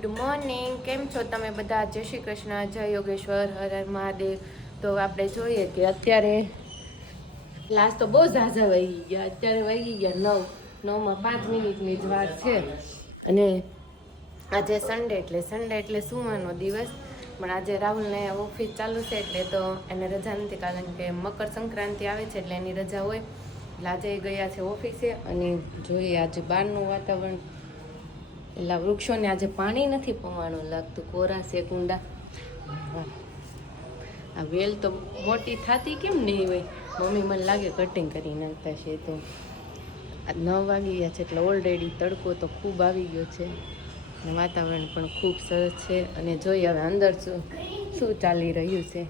Good morning. કેમ છો તમે બધા? જય શ્રી કૃષ્ણ, જય યોગેશ્વર, હર હર મહાદેવ. તો આપણે જોઈએ કે અત્યારે ક્લાસ તો બહુ ઝાઝા વાગી ગયા. અત્યારે વાગી ગયા 9:09 5 મિનિટની જ વાર છે. અને આજે સન્ડે એટલે સુવાનો દિવસ. પણ આજે રાહુલને ઓફિસ ચાલુ છે એટલે તો એને રજા નથી, કારણ કે મકર સંક્રાંતિ આવે છે એટલે એની રજા હોય. એટલે આજે ગયા છે ઓફિસે. અને જોઈએ આજે બહારનું વાતાવરણ, એટલે વૃક્ષોને આજે પાણી નથી પવાવાનું લાગતું, કોરા છે કુંડા. આ વેલ તો મોટી થતી કેમ નહીં હોય? મમ્મી મને લાગે કટિંગ કરી નાખતા છે. તો આ 9 વાગી ગયા છે એટલે ઓલરેડી તડકો તો ખૂબ આવી ગયો છે અને વાતાવરણ પણ ખૂબ સરસ છે. અને જોઈએ હવે અંદર શું ચાલી રહ્યું છે.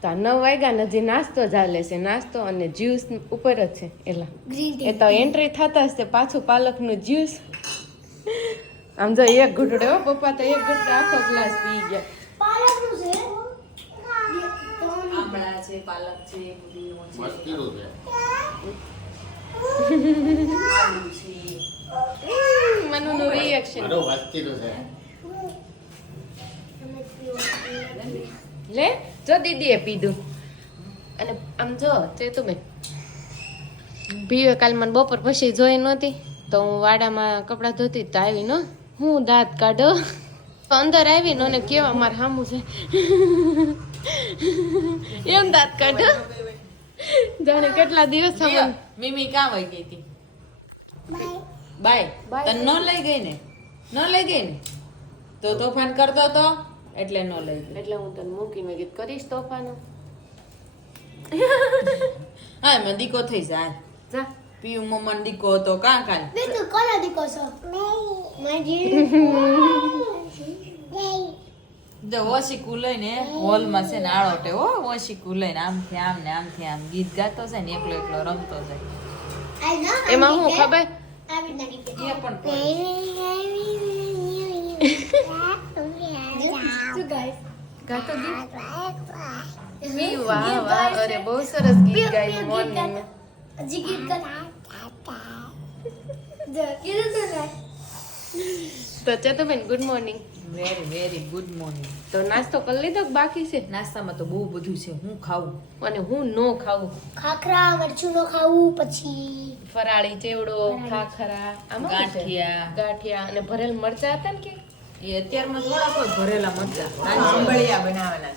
તો આ 9 વાગ્યા ને હજી નાસ્તો ચાલે છે, નાસ્તો અને જ્યુસ ઉપર જ છે. એટલે એ તો એન્ટ્રી થતા જ તે પાછું પાલકનું જ્યુસ. આમ જો એક ઘૂંટડે, હો પપ્પા તો એક ઘૂંટડે આખો ગ્લાસ પી ગયા. પાલકનું છે, આમળા છે, પાલક છે, પુદીનો છે, મસ્તીનું છે. આલુ છે. મનુનું રિએક્શન મારો મસ્તીનું છે. લે જો દીદીએ પીધું. અને આમ જો ચેતુબેન પીવે કાલ મને બપોર પછી જોઈ નહોતી, તો હું વાડામાં કપડાં ધોતી તો આવી ન હું દાંત કાઢો, અંદર આવી ને કેવા મારે સામું છે એમ દાંત કાઢો. જાણે કેટલા દિવસ મીમી કાં વહી ગઈ હતી? બાય તને ન લઈ ગઈ ને? ન લઈ ગઈ ને તો તોફાન કરતો તો એટલે ન લઈ ગઈ. એટલે હું તને મૂકીને ગીત કરીશ તોફાનો. હા મને દીકો થઈ જાય. જા પીયું મમ્મા દીકો હતો કાં કાં બે તું કોનો દીકો છો? માજી જો ઓશીકું લઈને હોલમાં છે ને આળો ટેવો ઓશીકું લઈને આમથી આમ ને આમથી આમ ગીત ગાતો છે ને એકલો એકલો રમતો જાય. આઈ નો એમાં હું ખબર આવી નાની કે એ પણ જો ગાઈસ ગાતો ગીત. વાહ વાહ, અરે બહુ સરસ ગીત ગાયું મોર્નિંગ. હજી ગીત કર જો કીધું તો ને. તો Chetuben good morning. Very very good morning. તો નાસ્તો કરી લીધો કે બાકી છે? નાસ્તામાં તો બહુ બધું છે, હું ખાવું. અને હું નો ખાવું. ખાખરા મરચું નો ખાવું, પછી ફરાળી ચેવડો, ખાખરા, આમાં શું છે? ગાંઠિયા. ગાંઠિયા અને ભરેલ મરચા હતા ને કે એ અત્યારમાં થોડા કોઈ ભરેલા મરચા આંબળિયા બનાવેલા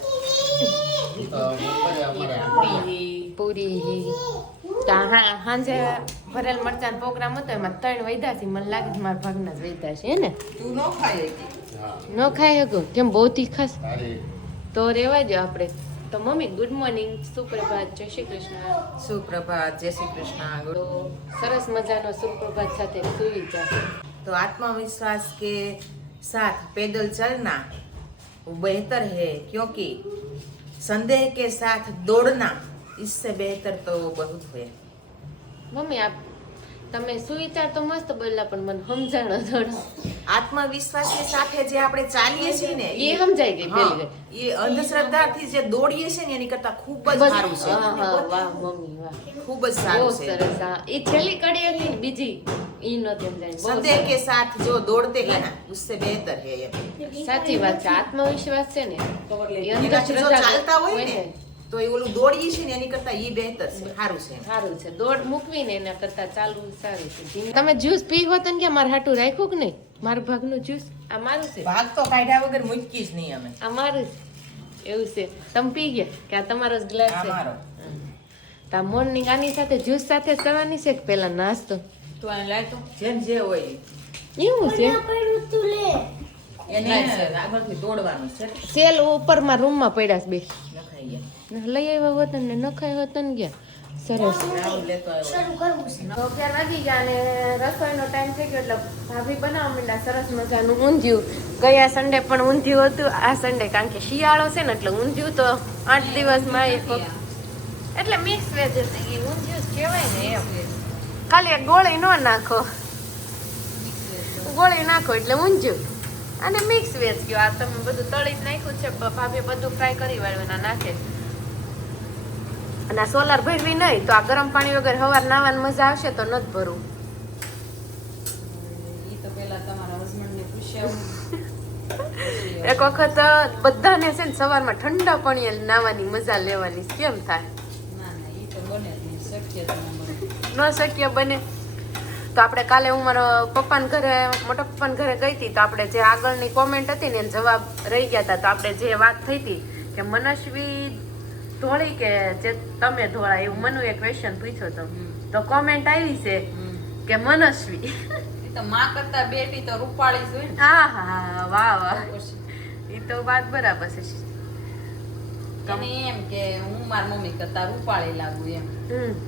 પૂરી. સાંજે ભરેલ મરચાં પ્રોગ્રામ હતો, એમાં 3 વૈધા છે. મને લાગે છે મારા ભાગના જ વૈધા છે ને. તું ન ખાય હા, ન ખાઈ શકો કેમ? બહુ તીખાસ સારી. તો રેવા દો આપણે. તો મમ્મી ગુડ મોર્નિંગ, સુપ્રભાત, જય શ્રી કૃષ્ણ. સુપ્રભાત, જય શ્રી કૃષ્ણ. તો સરસ મજાનો સુપ્રભાત સાથે સુઈ જશે. तो आत्मविश्वास के साथ पैदल चलना वो बेहतर है, क्योंकि संदेह के साथ दौड़ना इससे बेहतर तो बहुत है. મમ્મી આપ તમે સુવિચાર તો મસ્ત બોલ્યા, પણ મને સમજાણો થોડો. આત્મવિશ્વાસની સાથે જે આપણે ચાલીએ છીએ ને એ સમજાઈ ગઈ પેલી હા, એ અંધશ્રદ્ધાથી જે દોડીએ છીએ ને એની કરતા ખૂબ જ સારું છે. હા હા, વાહ મમ્મી વાહ, ખૂબ જ બહુ સારું છે. સરસ. હા એ છેલ્લી કડી હતી ને બીજી ઈ નહોતી સમજાણી. બહુ संदेह સરસ. के साथ जो दौड़ते हैं ना उससे बेहतर है ये. સાચી વાત છે. આત્મવિશ્વાસ છે ને એ એનાથી જો અંધશ્રદ્ધા ચાલતા હોય હોય ને ને તો એ ઓલું દોડીએ છીએ ને એની કરતા એ બેહતર છે, સારું છે. સારું છે. દોડ મૂકવી ને એના કરતા ચાલવું સારું છે. તમે જ્યુસ પી હોત ને કે મારે હાટું રાખ્યું કે નહીં? મારું ભાગનું જ્યુસ આ મારું છે, ભાગ તો કાઢ્યા વગર મૂકી જ નહીં અમે. આ મારું છે. એવું છે. તમે પી ગયા કે આ તમારો જ ગ્લાસ આ છે? મારો. તો મોર્નિંગ આની સાથે જ્યુસ સાથે જ કરવાની છે કે પેલા નાસ્તો? તું આને લાય તો જેમ જે હોય એવું છે. પડ્યું તું લે. એને આગળથી તોડવાનું છે. સેલ ઉપરમાં રૂમમાં પડ્યા છે બે. લખાઈ ગયા. લઈ આવ્યા હોત ને નખાય હોત ને ગયા. સરસ. રાહુલ લેતો આવ્યો. શરૂ કરવું છે. તો 11 વાગી ગયા અને રસોઈનો ટાઈમ થઈ ગયો એટલે ભાભી બનાવવા માંડ્યા સરસ મજાનું ઊંધિયું. ગયા સન્ડે પણ ઊંધિયું હતું, આ સન્ડે કારણ કે શિયાળો છે ને એટલે ઊંધિયું તો 8 દિવસમાં એક વખત. એટલે મિક્સ વેજ હતી એ ઊંધિયું જ કહેવાય ને એમ. ખાલી એક ગોળી ન નાખો, ગોળી નાખો એટલે ઊંધિયું. અને મિક્સ વેજ કયો. આ તમે બધું તળી જ નાખ્યું છે, ભાભી બધું ફ્રાય કરી વાળવાના નાખે. અને આ સોલાર ભરવી નહીં તો આ ગરમ પાણી વગર સવાર નાવાની મજા આવશે તો નથી ભરવું. ઈ તો પેલા તમારા હસબન્ડ ને પૂછ્યા એક વખત બધાને છે ને સવારમાં ઠંડા પાણીએ નાવાની મજા લેવાની કેમ થાય? ન શક્ય બને. તો આપણે કાલે હું મારા પપ્પાના ઘરે મોટા પપ્પાના ઘરે ગઈ હતી તો આપણે જે આગળની કોમેન્ટ હતી ને એનો જવાબ રહી ગયા હતા. તો આપણે જે વાત થઈ હતી કે મનસ્વી ધોળી કે જે તમે ધોળા એવું મનુએ ક્વેશ્ચન પૂછ્યો હતો તો કોમેન્ટ આવી છે કે મનસ્વી. તો માં કરતા બેટી તો રૂપાળી જ હોય ને. હા હા વાહ વાહ એ તો વાત બરાબર છે. એને એમ કે હું મારી મમ્મી કરતા રૂપાળી લાગુ એમ.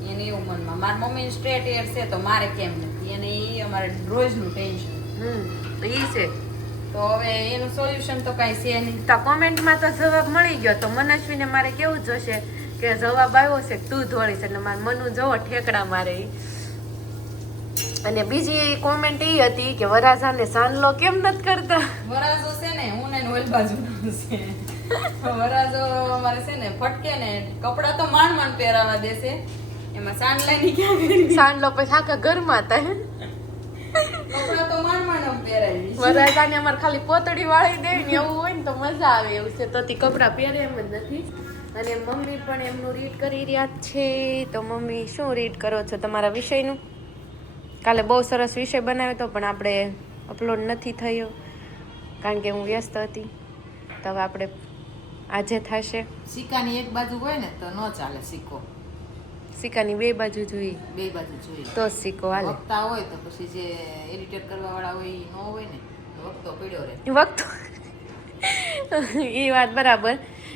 એને એવું મનમાં મારી મમ્મી સ્ટ્રેટ હેર છે તો મારે કેમ નથી. એને એ અમારે રોજનું ટેન્શન. તો ઈ છે. તો હવે એનું સોલ્યુશન તો કઈ છે નહીં. તો કોમેન્ટમાં તો જવાબ મળી ગયો. તો મનસ્વીને મારે કેવું જોશે કે જવાબ આવ્યો છે કે તું ધોળી છે એટલે મારે મનુ જવો ઠેકડા મારે ઈ. અને બીજી કોમેન્ટ એ હતી કે વરાજાને સાનલો કેમ નથી કરતા? વરાજો છે ને હું ને ઓલ બાજુ છે. વરાજો અમારે છે ને ફટકે ને કપડા તો માંડ પહેરાવા દેશે. એમાં સાંડલાની ક્યાં કરી? સાનલો પછી આખા ઘરમાં હતા. કપડા તો માંડ પહેરાવી. વરાજાને અમારે ખાલી પોતડી વાળી દે ને એવું હોય ને તો મજા આવે એવું છે. તો તે કપડા પહેરે એમ જ નથી. અને મમ્મી પણ એમનું રીડ કરી રહ્યા છે. તો મમ્મી શું રીડ કરો છો તમારા વિષયનું? કાલે બહુ સરસ વિષય બનાવ્યો હતો પણ આપણે અપલોડ નથી થયો કારણ કે હું વ્યસ્ત હતી. તો હવે આપણે આજે થશે. સિક્કાની એક બાજુ હોય ને તો ન ચાલે. સિક્કાની બે બાજુ જોઈએ. બે બાજુ જોઈએ તો સિક્કો હાલે. વક્તા હોય તો પછી જે એડિટેટ કરવા વાળા હોય એ ન હોય ને તો વક્તો પડ્યો રહે. વખત એ વાત બરાબર.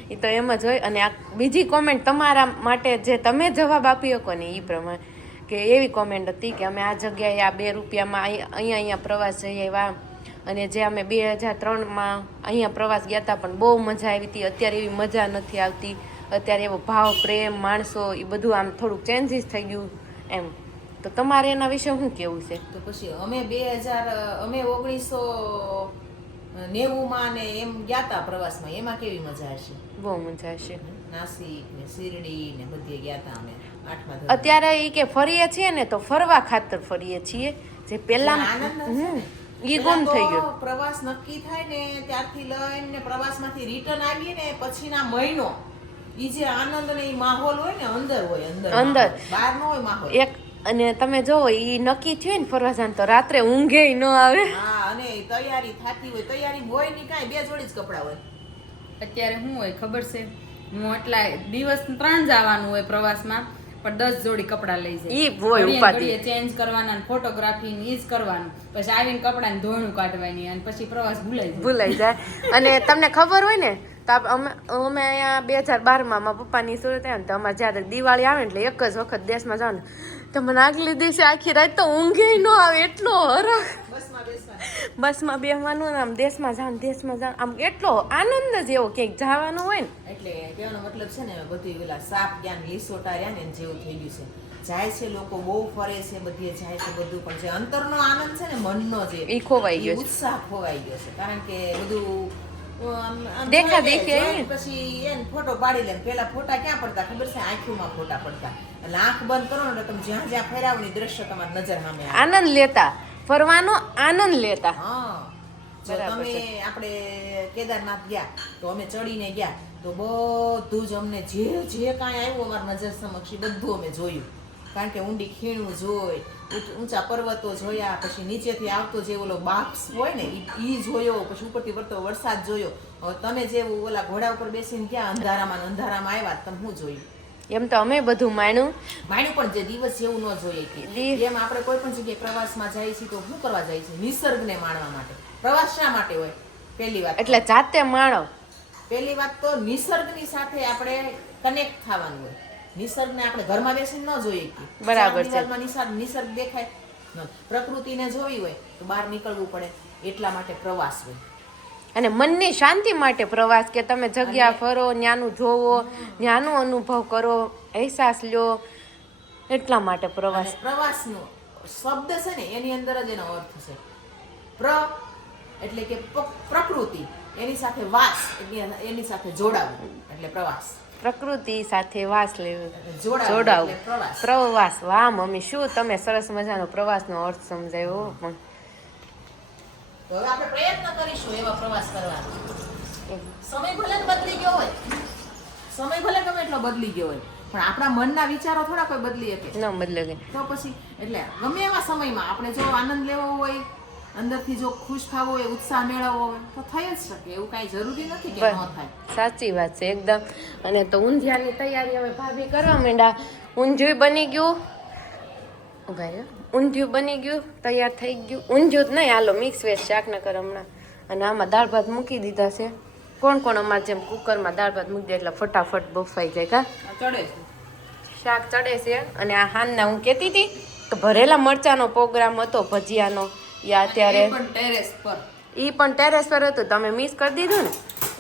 એ તો એમ જ હોય. અને આ બીજી કોમેન્ટ તમારા માટે જે તમે જવાબ આપી શકો ને એ પ્રમાણે કે એવી કોમેન્ટ હતી કે અમે આ જગ્યાએ આ 2 રૂપિયામાં અહીંયા પ્રવાસ જઈ આવ્યા અને જે અમે 2003માં અહીંયા પ્રવાસ ગયા હતા પણ બહુ મજા આવી હતી. અત્યારે એવી મજા નથી આવતી. અત્યારે એવો ભાવ પ્રેમ માણસો એ બધું આમ થોડુંક ચેન્જીસ થઈ ગયું એમ. તો તમારે એના વિશે શું કેવું છે? તો પછી અમે 1990માં ને એમ ગયા હતા પ્રવાસમાં. એમાં કેવી મજા હશે? બહુ મજા હશે. નાસિક ને શિરડી ને બધે ગયા હતા અમે 8મા ધોરણે. અત્યારે એ કે ફરીએ છીએ ને તો ફરવા ખાતર ફરીએ છીએ. જે પેલા ઈ ગુમ થઈ ગયો. પ્રવાસ નક્કી થાય ને ત્યારથી લઈને પ્રવાસમાંથી રિટર્ન આવીએ ને પછીના મહિનો ઈ જે આનંદ ને ઈ માહોલ હોય ને અંદર હોય. અંદર બહાર ન હોય માહોલ. એક અને તમે જોવો ઈ નક્કી થયું ને ફરવા જવાનું તો રાત્રે ઊંઘે ન આવે. હા અને તૈયારી થાતી હોય. તૈયારી હોય ની કાંઈ 2 જોડી જ કપડા હોય. અત્યારે શું હોય ખબર છે? હું એટલા દિવસ 3 જવાનું હોય પ્રવાસમાં પણ 10 જોડી કપડા લઈ જાય. ઈ હોય ઉપાધિ. ચેન્જ કરવાના ને ફોટોગ્રાફી ને ઈ જ કરવાનું. પછી આવીને કપડાને ધોણું કાઢવાની અને પછી પ્રવાસ ભૂલાઈ જાય. અને તમને ખબર હોય ને તો અમે અહીંયા 2012માં મારા પપ્પાની સુરત આવ્યા ને તો અમારે જ્યારે દિવાળી આવે ને એટલે એક જ વખત દેશમાં જવાનું તો મને આગલી દિવસે આખી રાત તો ઊંઘે ન આવે. એટલો હરખ બસમાં બેસવાનું આમ દેશમાં જાવ આમ એટલો આનંદ જ એવો ક્યાંક જવાનું હોય ને. એટલે કહેવાનો મતલબ છે ને બધું ઓલા સાપ જ્ઞાન લીસોટા રહ્યા ને જેવું થઈ ગયું છે. જાય છે લોકો બહુ ફરે છે બધે જાય છે બધું પણ જે અંતરનો આનંદ છે ને મનનો જે એ ખોવાઈ ગયો છે. ઉત્સાહ ખોવાઈ ગયો છે. કારણ કે બધું દેખા દેખી પછી એને ફોટો પાડી લે. પેલા ફોટા ક્યાં પડતા ખબર છે? આંખોમાં ફોટા પડતા. એટલે આંખ બંધ કરો ને તમે જ્યાં જ્યાં ફેરાવની દ્રશ્ય તમારી નજર સામે આવે. આનંદ લેતા ફરવાનો આનંદ લેતા. હા જો તમે આપણે કેદારનાથ ગયા તો અમે ચડીને ગયા તો બધું જ અમને જે કાંઈ આવ્યું અમારી નજર સમક્ષ બધું અમે જોયું. કારણ કે ઊંડી ખીણું જોઈ, ઊંચા પર્વતો જોયા, પછી નીચેથી આવતો જે ઓલો બાપ્સ હોય ને ઈ જોયો, પછી ઉપરથી પડતો વરસાદ જોયો. તમે જે ઓલા ઘોડા ઉપર બેસીને ગયા અંધારામાં આવ્યા તમે શું જોયું? એમ તો અમે બધું માણ્યું પણ જે દિવસ જેવું ન જોઈએ કે એમ આપણે કોઈ પણ જગ્યાએ પ્રવાસમાં જઈએ છીએ તો શું કરવા જઈએ છીએ? નિસર્ગને માણવા માટે. પ્રવાસ શા માટે હોય? પહેલી વાત એટલે જાતે માણો. પહેલી વાત તો નિસર્ગની સાથે આપણે કનેક્ટ થવાનું હોય. નિસર્ગને આપણે ઘરમાં બેસીને ન જોઈએ કે બરાબર છે. નિસર્ગ દેખાય પ્રકૃતિને જોવી હોય તો બહાર નીકળવું પડે. એટલા માટે પ્રવાસ હોય. અને મનની શાંતિ માટે પ્રવાસ કે તમે જગ્યા ફરો, ન્યાનું જોવો, ન્યાનો અનુભવ કરો, અહેસાસ લ્યો, એટલા માટે પ્રવાસ. પ્રવાસનો શબ્દ છે ને એની અંદર જ એનો અર્થ છે. એટલે કે પ્રકૃતિ, એની સાથે વાસ, એની સાથે જોડાવું એટલે પ્રવાસ. પ્રકૃતિ સાથે વાસ લેવું, જોડાવું. પ્રવાસ. વાહ મમ્મી, શું તમે સરસ મજાનો પ્રવાસનો અર્થ સમજાવ્યો. પણ તો હવે આપણે પ્રયત્ન કરીશું એવા પ્રવાસ કરવાનો. સમય ભલે ને બદલી ગયો હોય, સમય ભલે ગમે એટલો બદલી ગયો હોય, પણ આપણા મનના વિચારો થોડા કોઈ બદલી શકે. ન બદલે કે તો પછી એટલે ગમે એવા સમયમાં આપણે જો આનંદ લેવો હોય, અંદરથી જો ખુશ થવો હોય, ઉત્સાહ મેળવવો હોય તો થઈ જ શકે. એવું કાંઈ જરૂરી નથી કે ન થાય. સાચી વાત છે એકદમ. અને તો ઊંધિયાની તૈયારી હવે ભાભી કરવા માંડ્યા. ઊંધિયું બની ગયું, ભાઈ ઊંધિયું બની ગયું, તૈયાર થઈ ગયું. ઊંધિયું જ નહીં, હાલો મિક્સ વેજ શાક ન કર હમણાં. અને આમાં દાળ ભાત મૂકી દીધા છે. કોણ કોણ અમારે જેમ કુકરમાં દાળ ભાત મૂકી દે એટલે ફટાફટ બફાઈ જાય. કા ચડે છે શાક ચડે છે. અને આ હાનના હું કહેતી હતી કે ભરેલા મરચાંનો પ્રોગ્રામ હતો ભજીયાનો, યા અત્યારે એ પણ ટેરેસ પર એ પણ ટેરેસ પર હતું, તમે મિસ કરી દીધું ને.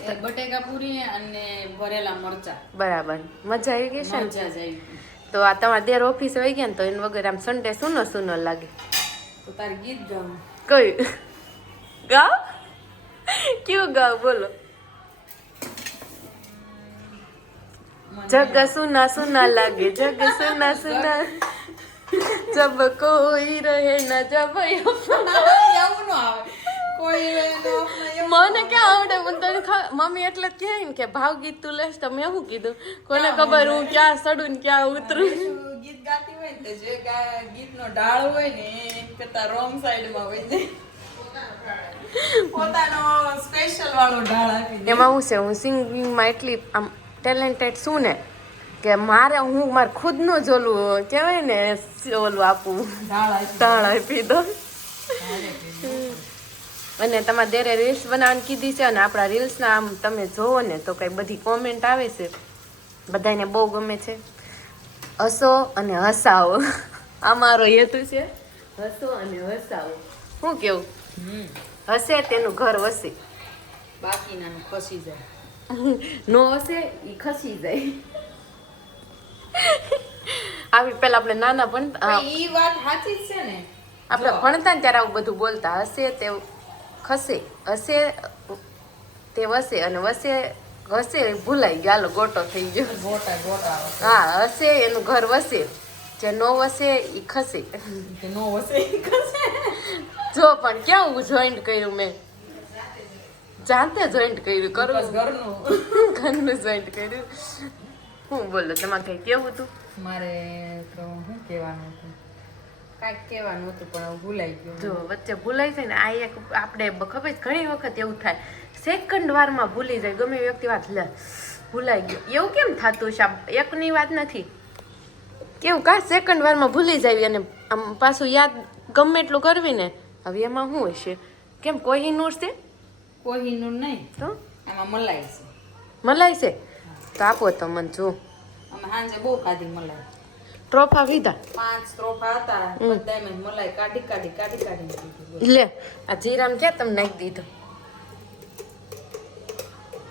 એ બટેકા પૂરી અને ભરેલા મરચા બરાબર, મજા આવી ગઈ છે ને. મજા જ આવી. તો આ તમારા દેર ઓફિસે વહી ગયા ને તો એને વગર આમ સન્ડે સુનો સુનો લાગે. તો તારે ગીત ગાવું. કયું ગાવ? કયું ગાવ બોલો? જગ સુના સુના લાગે, જગ સુના સુના, જબ કોઈ રહે ના જબ એવું ન આવે કોઈ મને ક્યાં આવડે. મને તને મમ્મી એટલે જ કહે ને કે ભાવ ગીત તું લેશ તો મેં શું કીધું, કોને ખબર હું ક્યાં ચડું ને ક્યાં ઉતરું. ગીત ગાતી હોય ને તો જે ગીતનો ઢાળ હોય ને એમ કરતા રોંગ સાઈડમાં હોય ને પોતાનો સ્પેશિયલ વાળો ઢાળ આપી દે. એમાં શું છે, હું સિંગિંગમાં એટલી આમ ટેલેન્ટેડ છું ને કે મારે હું મારે ખુદનું જ ઓલું કહેવાય ને ઓલું આપું, ઢાળ આપી દો. અને તમારા દેરે રીલ્સ બનાવવાની કીધી છે અને આપણા રીલ્સના આમ તમે જોવો ને તો કંઈ બધી કોમેન્ટ આવે છે, બધાને બહુ ગમે છે. હસો અને હસાવો, આ મારો હેતુ છે, હસો અને હસાવો. શું કેવું? હસે તેનું ઘર વસે, બાકીનાનું ખસી જાય. નો હસે એ ખસી જાય. આવી પેલા આપણે નાના ભણતા, ઈ વાત સાચી જ છે ને. આપણે ભણતા ને ત્યારે આવું બધું બોલતા, હસે તે ખસે, હસે તે વસે, અને વસે હસે ભૂલાઈ ગયો, હાલો ગોટો થઈ ગયો. ગોટા ગોટા હા, હસે એનું ઘર વસે, જે નો વસે એ ખસે. નો વસે ઈ ખસે. જો પણ ક્યાં હું જોઈન્ટ કર્યું, મેં જાતે જોઈન્ટ કર્યું, કરું ઘરનું ઘરનું જોઈન્ટ કર્યું. હું બોલો, તમારે કઈ કેવું હતું? મારે તો શું કહેવાનું હતું, કાંઈક કહેવાનું હતું પણ હવે ભૂલાઈ ગયું. જો વચ્ચે ભૂલાઈ જાય ને, આ એક આપણે ખબર છે ઘણી વખત એવું થાય, સેકન્ડ વારમાં ભૂલી જાય ગમે વ્યક્તિ વાત, લે ભૂલાઈ ગયો. એવું કેમ થતું છે? એકની વાત નથી, કેવું કા સેકન્ડ વારમાં ભૂલી જાય અને આમ પાછું યાદ ગમે એટલું કરવી ને. હવે એમાં શું હશે? કેમ કોહિનૂર છે? કોહિનૂર નહીં, તો એમાં મલાઈ છે. મલાઈ છે તો આપો તો મને જો. અમે સાંજે બહુ ખાધી મલાઈ, ટ્રોફા લીધા 5 ત્રોફા હતા, બધાયમાં મલાઈ કાઢી દીધી. લે આ જીરામ ક્યાં તમે નાખી દીધો?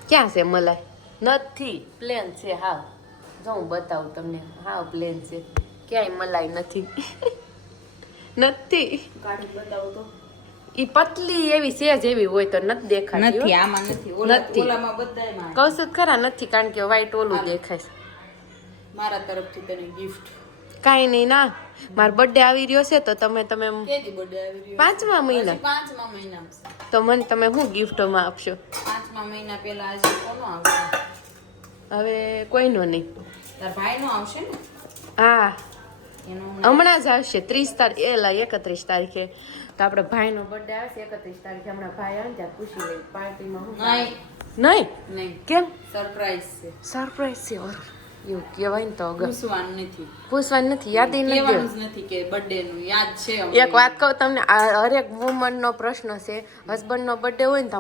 ક્યાં છે મલાઈ? નથી, પ્લેન છે હાવ. જો હું બતાવું તમને, હાવ પ્લેન છે, ક્યાંય મલાઈ નથી. નથી કાઢી બતાવો તો. ઈ પતલી એવી સેજ એવી હોય તો નથી દેખાતી. નથી, આમાં નથી. નથી. ઓલામાં બધાયમાં. કહું છું ખરા નથી, કારણ કે વ્હાઈટ ઓલું દેખાય છે. મારા તરફથી તને ગિફ્ટ. કાંઈ નહીં ના, મારો બર્થડે આવી રહ્યો છે તો તમે કેદી બર્થડે આવી રહ્યો? 5મા મહિના, હજી 5મા મહિનામાં છે. તો મને તમે શું ગિફ્ટમાં આપશો? 5મા મહિના પહેલા હજી કોનો આવશે? હવે કોઈનો નહીં. તાર ભાઈનો આવશે ને? હા, એનો હમણાં જ આવશે 30 તારીખ, 31 તારીખે. તો આપણે ભાઈનો બર્થડે આવશે 31 તારીખે. હમણાં ભાઈ આવે ત્યાં પૂછી લઈ પાર્ટીમાં શું. નહીં નહીં નહીં, કેમ? સરપ્રાઈઝ છે. સરપ્રાઈઝ છે. ઓર એવું કહેવાય ને તો અગર પૂછવાનું નથી, પૂછવાનું નથી, યાદ નથી કહેવાનું દેવું. જ નથી કે બર્થડે નું યાદ છે અમને. એક વાત કહું તમને, આ હરેક વુમનનો પ્રશ્ન છે. હસબન્ડનો બર્થડે હોય ને તો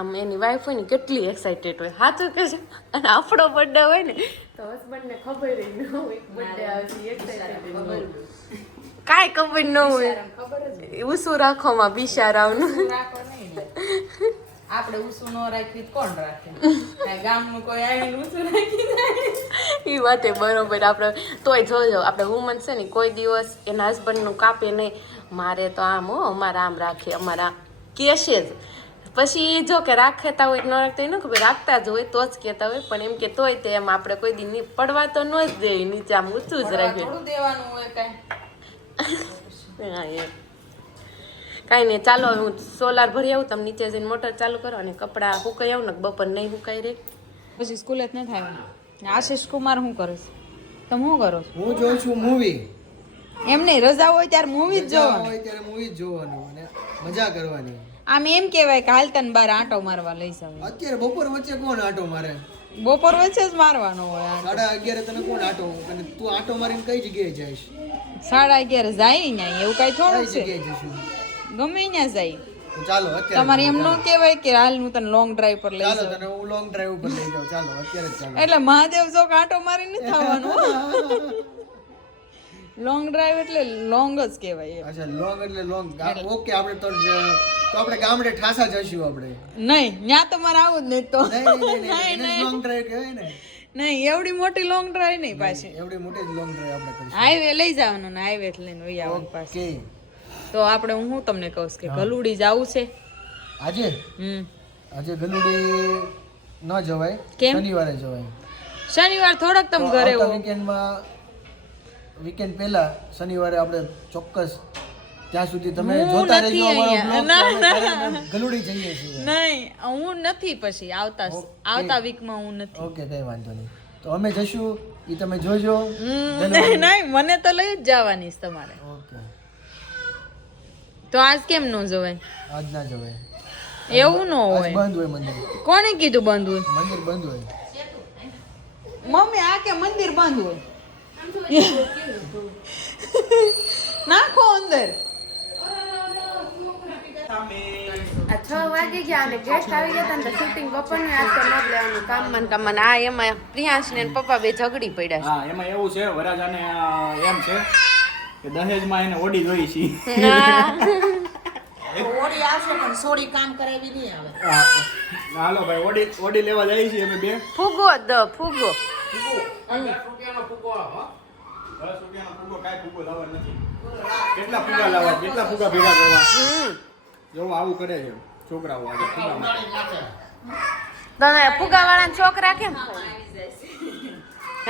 આમ એની વાઈફ હોય ને કેટલી એક્સાઇટેડ હોય, સાચું કે છે? અને આપણો બર્થડે હોય ને તો હસબન્ડને ખબર ન હોય બર્થડે આવશે, એક્સાઇટેડ ખબર કાંઈ ખબર ન હોય. ખબર જ ઉસું રાખોમાં બિચારાઓનું. રાખો નહીં ને. આપણે ઉસું ન રાખી તો કોણ રાખે? આ ગામનું કોઈ આવીને ઉસું રાખી જાય. એ વાતે બરોબર. આપણે તોય જોજો, આપણે વુમન છે ને કોઈ દિવસ એના હસબન્ડનું કાપે નહીં. મારે તો આમ હો, અમારે આમ રાખે, અમારે આમ કહેશે જ. પછી જો કે રાખતા હોય ન રાખતા હોય ન ખબર, રાખતા જ હોય તો જ કહેતા હોય, પણ એમ કે તોય તે એમ આપણે કોઈ દી પડવા તો ન જ દે, નીચે આમ ઊંચું જ રાખે. થોડું દેવાનું હોય કાંઈ. હા, કાંઈ નહીં, ચાલો હું સોલાર ભરી આવું, તમે નીચે જઈને મોટર ચાલુ કરો અને કપડાં સુકાઈ આવું ને બપોર નહીં સુકાઈ રહે. પછી સ્કૂલે જ નથી આવ્યા. આશીષ કુમાર શું કરો છો? તમે શું કરો છો? હું જોઉં છું મૂવી. એમ નહીં, રજા હોય ત્યારે મૂવી જ જોવાનું. હોય ત્યારે મૂવી જોવાનું અને મજા કરવાની. આમ એમ કહેવાય કે હાલ તને બાર આંટો મારવા લઈ જાવ. અત્યારે બપોર વચ્ચે કોણ આટો મારે? બપોર વચ્ચે જ મારવાનો હોય આંટો. 11:30 તને કોણ આટો? અને તું આટો મારીને કઈ જગ્યાએ જઈશ? 11:30 જાય ને એવું કઈ થોડું કઈ છે. જગ્યાએ જઈશું? ગમે ત્યાં જાય. તો ચાલો અત્યારે તમારે એમ ન કહેવાય કે હાલ હું તને લોંગ ડ્રાઈવ પર લઈ ચાલો જાઉં. તને હું લોંગ ડ્રાઈવ ઉપર લઈ જાઉં. ચાલો અત્યારે જ ચાલો. એટલે મહાદેવ ચોક આંટો મારીને થવાનું. લોંગ ડ્રાઈવ એટલે લોંગ જ કહેવાય. અચ્છા લોંગ એટલે લોંગ. ઓકે આપણે તો આપણે ગામડે ઠાસા જઈશું આપણે. નહીં, ત્યાં તમારે આવું જ નહીં તો. નહીં લોંગ ડ્રાઈવ કહેવાય ને. નહીં, એવડી મોટી લોંગ ડ્રાઈવ નહીં પાછી. એવડી મોટી જ લોંગ ડ્રાઈવ આપણે કરીશું. હાઈવે લઈ જવાનું ને હાઈવે લઈને વહી આવવાનું પાછું. ઓકે તો આપણે હું તમને કહું કે ગલુડી જવું છે. આજે આજે ગલુડી ન જવાય. કેમ? શનિવારે જવાય. શનિવાર થોડોક તમે ઘરે હો. વીકેન્ડ પહેલા શનિવારે આપણે ચોક્કસ ત્યાં સુધી તમે હું જોતા નથી રહેજો અમારો અહીંયા. vlog. તો અમે ત્યારે ગલુડી જઈએ છીએ. નહીં, હું નથી પછી આવતા વીકમાં હું નથી. ઓકે કઈ વાંધો નહીં. તો અમે જશું એ તમે જોજો. નહીં, મને તો લઈ જ જવાની છે તમારે. ઓકે તો આજ કેમ ન જવાય? આજ ના જવાય. એવું ન આજ હોય. બંધ હોય મંદિર. કોણે કીધું બંધ હોય? મંદિર બંધ હોય. મમ્મી આ કે મંદિર બંધ હોય. નાખો અંદર. આ 6 વાગી ગયા અને ગેસ્ટ આવી ગયા હતા ને તો શૂટિંગ બપોરનું આજ તો ન લેવાનું કામમાં ને કામમાં. આ એમાં પ્રિયાંશ ને પપ્પા બે ઝઘડી પડ્યા હા એમાં એવું છે વરાજાને એમ છે કે દહેજમાં એને ઓડી જોઈ છે. ઓડી આવશે પણ સોડી કામ કરે એવી નહીં આવે. હાલો ભાઈ ઓડી લેવા જાય છે અમે બે. ફૂગો ફૂગો 10 રૂપિયાનો ફૂગો કાંઈ ફૂગો લાવવા નથી. કેટલા ફૂગા લાવવા, કેટલા ફૂગા ભેગા કરવા. જો આવું કરે છે છોકરાઓ આજે ફૂગા. તમે ફુગા વાળા છોકરા કેમ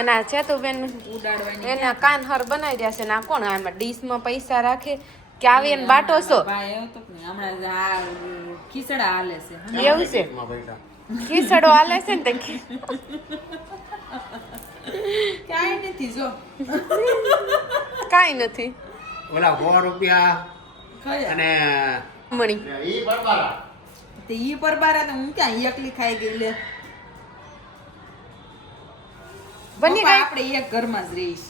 એના ચેતુબેન ઉડાડવાની એના કાન હર બનાવી રહ્યા છે ને આ કોણ આમાં ડીશમાં પૈસા રાખે કે આવે ને બાટો છો ભાઈ એવો તો નહીં. હમણાં આ ખીચડા હાલે છે. એવું છે ખીચડો હાલે છે ને તે ક્યાંય નથી જો. કાંઈ નથી ઓલા 100 રૂપિયા કયા? અને મણી તે ઈ પર બારા તો હું ક્યાં એકલી ખાઈ ગઈ લે. બની પપ્પા, ગઈ આપણે એક ઘરમાં જ રહીશ.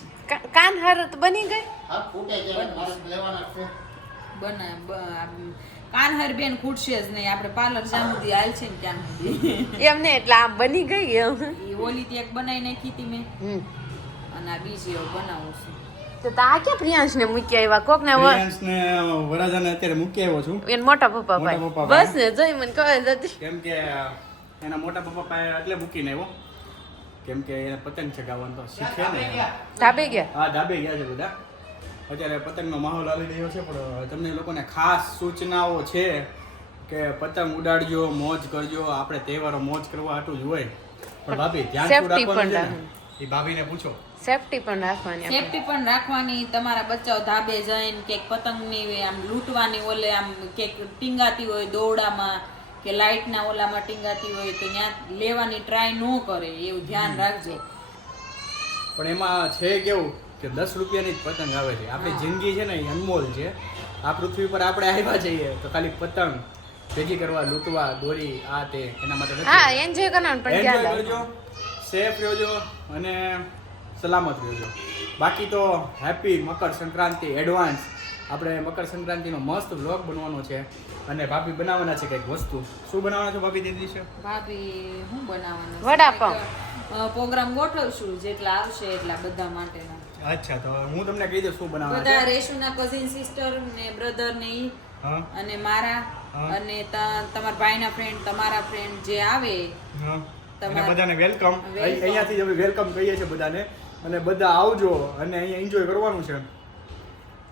કાન હર તો બની ગઈ કાનહર બેન ખૂટશે જ નહીં. આપણે પાર્લર જ્યાં સુધી હાલ છે ને ત્યાં સુધી. એમ ને એટલે આમ બની ગઈ એમ ઈ ઓલી થી એક બનાવી નાખી હતી મેં અને આ બીજી એવું બનાવું છું. તો આ ક્યાં પ્રિયાંશ ને મૂકી આવ્યા કોક ને પ્રિયાંશને વરાજાને અત્યારે મૂકી આવ્યો છું. એને મોટા પપ્પા મોટા ભાઈ પપ્પા બસ ને જોઈ મને કહે જતી કેમ કે એના મોટા પપ્પા પાસે એટલે મૂકીને આવ્યો કેમ કે એને પતંગ ચગાવવાનું તો શીખે ને. ધાબે ગયા હા ધાબે ગયા છે બધા. અત્યારે પતંગનો માહોલ આવી રહ્યો છે પણ તમને લોકોને ખાસ સૂચનાઓ છે કે પતંગ ઉડાડજો, મોજ કરજો. આપણે તહેવારો મોજ કરવા આટલું જ હોય પણ ભાભી ધ્યાન શું Safety રાખવાનું છે પણ ને એ ભાભીને પૂછો. સેફટી પણ રાખવાની આપણે. સેફટી પણ રાખવાની. તમારા બચ્ચાઓ ધાબે જઈને કે પતંગની આમ લૂંટવાની ઓલે આમ કે ટીંગાતી હોય દોરડામાં કે લાઇટના ઓલામાં ટીંગાતી હોય તો ત્યાં લેવાની ટ્રાય ન કરે એવું ધ્યાન રાખજો. પણ એમાં છે કેવું કે 10 રૂપિયાની જ પતંગ આવે છે. આપણી જિંદગી છે ને એ અનમોલ છે. આ પૃથ્વી પર આપણે આવ્યા છીએ તો ખાલી પતંગ ભેગી કરવા, લૂંટવા, દોરી આ તે એના માટે નથી. હા એન્જોય કરવાનું પણ એન્જોય ધ્યાન કરજો, રાખવાનું. સેફ રહેજો અને સલામત રહેજો. બાકી તો હેપી મકર સંક્રાંતિ એડવાન્સ. આપણે મકર સંક્રાંતિનો મસ્ત વ્લોગ બનવાનો છે અને ભાભી બનાવવાના છે કંઈક વસ્તુ. શું બનાવવાના છો ભાભી તે દિવસે? ભાભી શું બનાવવાનું? વડાપાવ. પ્રોગ્રામ ગોઠવશું જેટલા આવશે એટલા બધા માટેના. અચ્છા તો હું તમને કહી દઉં શું બનાવવાના બધા છે. રેશુના કઝિન સિસ્ટર ને બ્રધર ને ઈ હા અને મારા હા. અને તમારા ભાઈના ફ્રેન્ડ, તમારા ફ્રેન્ડ જે આવે હા અને તમારા- બધાને વેલકમ. Welcome. અહીંયાથી જ અમે વેલકમ કહીએ છીએ બધાને અને બધા આવજો અને અહીંયા એન્જોય કરવાનું છે.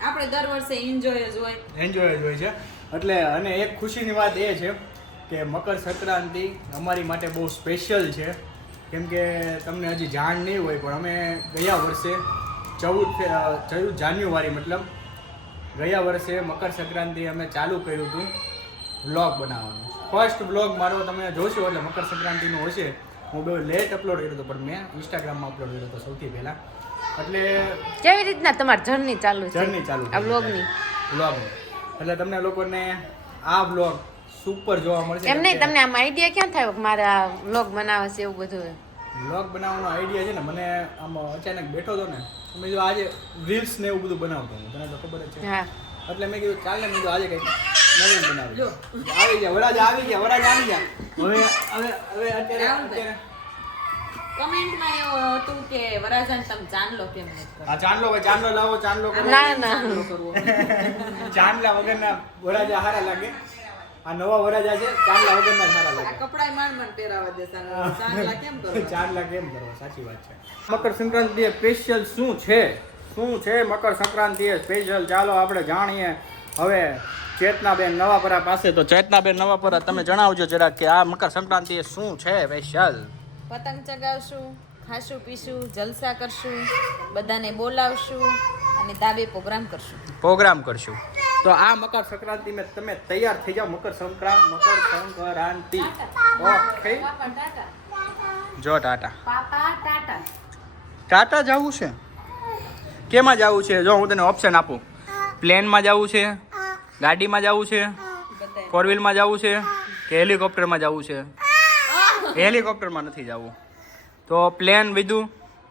આપણે દર વર્ષે એન્જોય જ હોય. એન્જોય જ હોય છે એટલે. અને એક ખુશીની વાત એ છે કે મકર સંક્રાંતિ અમારી માટે બહુ સ્પેશિયલ છે કેમ કે તમને હજી જાણ નહીં હોય પણ અમે ગયા વર્ષે 14 જાન્યુઆરી મતલબ ગયા વર્ષે મકર સંક્રાંતિ અમે ચાલુ કર્યું હતું વ્લોગ બનાવવાનું. ફર્સ્ટ વ્લોગ મારો તમે જોશો એટલે મકર સંક્રાંતિનો હશે. હું બહુ લેટ અપલોડ કર્યો હતો પણ મેં ઇન્સ્ટાગ્રામમાં અપલોડ કર્યો હતો સૌથી પહેલાં. એટલે કેવી રીતના તમારી જર્ની ચાલુ છે જર્ની ચાલુ આ વ્લોગની? એટલે તમને લોકોને આ વ્લોગ સુપર જોવા મળશે. એમ નહીં, તમને આમ આઈડિયા ક્યાં થયો કે મારે આ વ્લોગ બનાવે છે એવું બધું? વ્લોગ બનાવવાનો આઈડિયા છે ને મને આમ અચાનક બેઠો હતો ને મેં જો આજે રીલ્સ ને એવું બધું બનાવતો હું, તને તો ખબર જ છે. હા, એટલે મેં કીધું ચાલ ને મેં કીધું આજે કંઈક નવીન બનાવી. આવી ગયા વરાજા આવી ગયા. હવે અત્યારે કમેન્ટમાં એવું હતું કે વરાજાને તમે ચાંદલો કેમ નથી કરતા? આ ચાંદલો લાવો ચાંદલો કરો. ના ના ચાંદલા વગરના વરાજા સારા લાગે. આ નવા વરાજા છે ચાંદલા વગરના સારા આ લાગે. કપડાય માંડ પહેરાવા દેતા ચાંદલા કેમ કરો? ચાંદલા કેમ કરવા? સાચી વાત છે. મકર સંક્રાંતિ સ્પેશિયલ શું છે મકર સંક્રાંતિ સ્પેશિયલ? ચાલો આપણે જાણીએ. હવે ચેતનાબેન નવાપરા પાસે, તો ચેતનાબેન નવાપરા તમે જણાવજો જરાક કે આ મકર સંક્રાંતિ શું છે સ્પેશિયલ? પતંગ ચગાવશું, ખાશું પીશું, જલસા કરશું, બધાને બોલાવશું અને દાબે પ્રોગ્રામ કરશું. તો આ મકર સંક્રાંતિમાં તમે તૈયાર થઈ જાઓ. મકર સંક્રાંતિ ઓકે. જો ટાટા જવું છે. કેમાં જવું છે? જો હું તને ઓપ્શન આપું. પ્લેનમાં જવું છે, ગાડીમાં જવું છે, ફોર વ્હીલમાં જવું છે કે હેલિકોપ્ટરમાં જવું છે? હેલિકોપ્ટરમાં નથી જવું તો પ્લેન વિધું,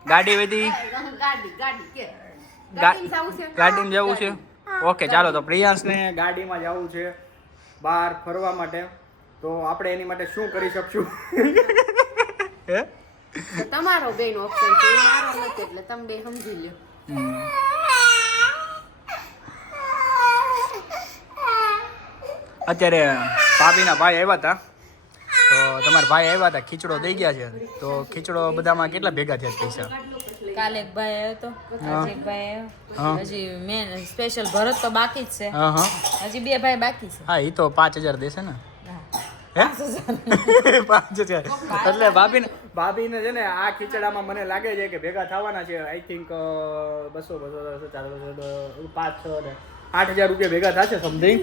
ગાડી વિધી, ગાડીમાં જવું છે. ઓકે ચાલો, તો પ્રિયાંશને ગાડીમાં જવું છે બહાર ફરવા માટે. તો આપણે એની માટે શું કરી શકશું? હે તમારો બેન ઓપ્શન છે, એ મારો નથી, એટલે તમે બે સમજી લ્યો. અત્યારે ભાભીના ભાઈ આવ્યા હતા, તો તમારા ભાઈ આવ્યા હતા, ખીચડો દઈ ગયા છે. તો ખીચડો બધામાં કેટલા ભેગા થયા પૈસા? કાલે એક ભાઈ આવ્યો તો, આજે એક ભાઈ હા. આવ્યો, હજી મેન સ્પેશિયલ ભરત તો બાકી જ છે, હા હા હજી 2 ભાઈ બાકી છે. હા, એ તો 5000 દેશે ને. હા. હે 5000. એટલે ભાભીને છે ને આ ખીચડામાં મને લાગે છે કે ભેગા થવાના છે. આઈ થિંક 8,000 રૂપિયા ભેગા થશે સમથિંગ.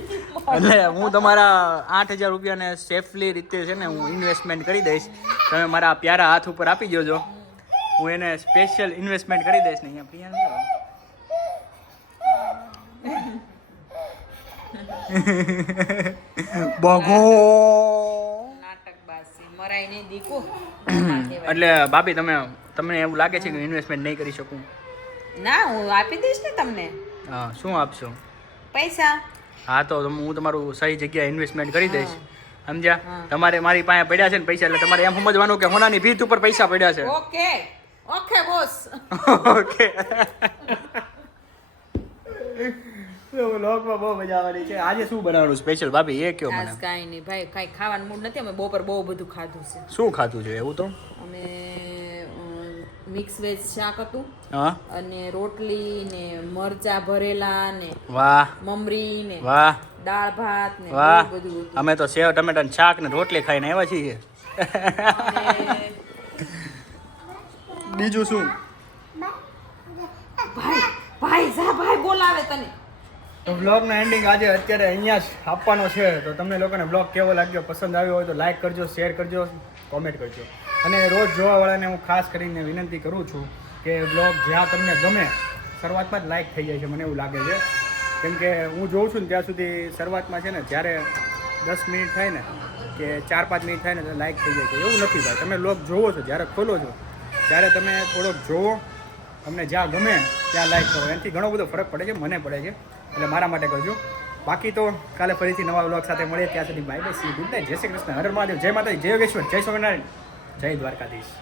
એટલે હું તમારા 8,000 રૂપિયાને સેફલી રીતે છે ને હું ઇન્વેસ્ટમેન્ટ કરી દઈશ. તમે મારા પ્યારા હાથ ઉપર આપી દેજો, હું એને સ્પેશિયલ ઇન્વેસ્ટમેન્ટ કરી દઈશ. ને અહીંયા પ્રિયા બગો નાટકબાજ છે, મરાય નહીં દીકુ. એટલે ભાભી તમને એવું લાગે છે કે ઇન્વેસ્ટમેન્ટ નહીં કરી શકું? ના, હું આપી દઈશ ને તમને હા, શું આપશો? પૈસા. હા, તો હું તમારું સહી જગ્યાએ ઇન્વેસ્ટમેન્ટ કરી દઈશ. સમજ્યા? હા. તમારે મારી પાસે પડ્યા છે ને પૈસા, એટલે તમારે એમ સમજવાનું કે હોનાની ભીત ઉપર પૈસા પડ્યા છે. Okay okay boss. ઓકે. લોકમાં બહુ મજા આવવાની છે. આજે શું બનાવવાનું સ્પેશિયલ ભાભી એ કયો મને? આજ કાંઈ નહીં ભાઈ, કાંઈ ખાવાનું મૂડ નથી. અમે બપોર બહુ બધું ખાધું છે. શું ખાધું છે એવું? તો અમે મિક્સ વેજ શાક હતું હા, અને રોટલી ને મરચા ભરેલા ને વાહ મમરી ને વાહ દાળ ભાત ને વાહ. બહુ બધું હતું. અમે તો સેવ ટમેટાનું શાક ને રોટલી ખાઈને આવ્યા છીએ. અને બીજું શું? ભાઈ જા, ભાઈ બોલાવે તને. તો બ્લોગનો એન્ડિંગ આજે અત્યારે અહીંયા જ આપવાનો છે. તો તમને લોકોને બ્લોગ કેવો લાગ્યો, પસંદ આવ્યો હોય તો લાઈક કરજો, શેર કરજો, કોમેન્ટ કરજો. અને રોજ જોવાવાળાને હું ખાસ કરીને વિનંતી કરું છું કે બ્લોગ જ્યાં તમને ગમે શરૂઆતમાં જ લાઈક થઈ જાય છે, મને એવું લાગે છે. કેમ કે હું જોઉં છું ને ત્યાં સુધી શરૂઆતમાં છે ને જ્યારે 10 મિનિટ થાય ને કે 4-5 મિનિટ થાય ને તો લાઈક થઈ જાય છે. એવું નથી ભાઈ, તમે બ્લોગ જોવો છો, જ્યારે ખોલો છો ત્યારે તમે થોડોક જોવો, તમને જ્યાં ગમે ત્યાં લાઈક કરો. એનાથી ઘણો બધો ફરક પડે છે, મને પડે છે. એટલે મારા માટે કરજો. બાકી તો કાલે ફરીથી નવા વ્લોગ સાથે મળીએ. ત્યાં સુધી bye bye, C good night, જય શ્રી કૃષ્ણ, હર મહાદેવ, જય માતાજી, જય યોગેશ્વર, જય સ્વામિનારાયણ, જય દ્વારકાધીશ.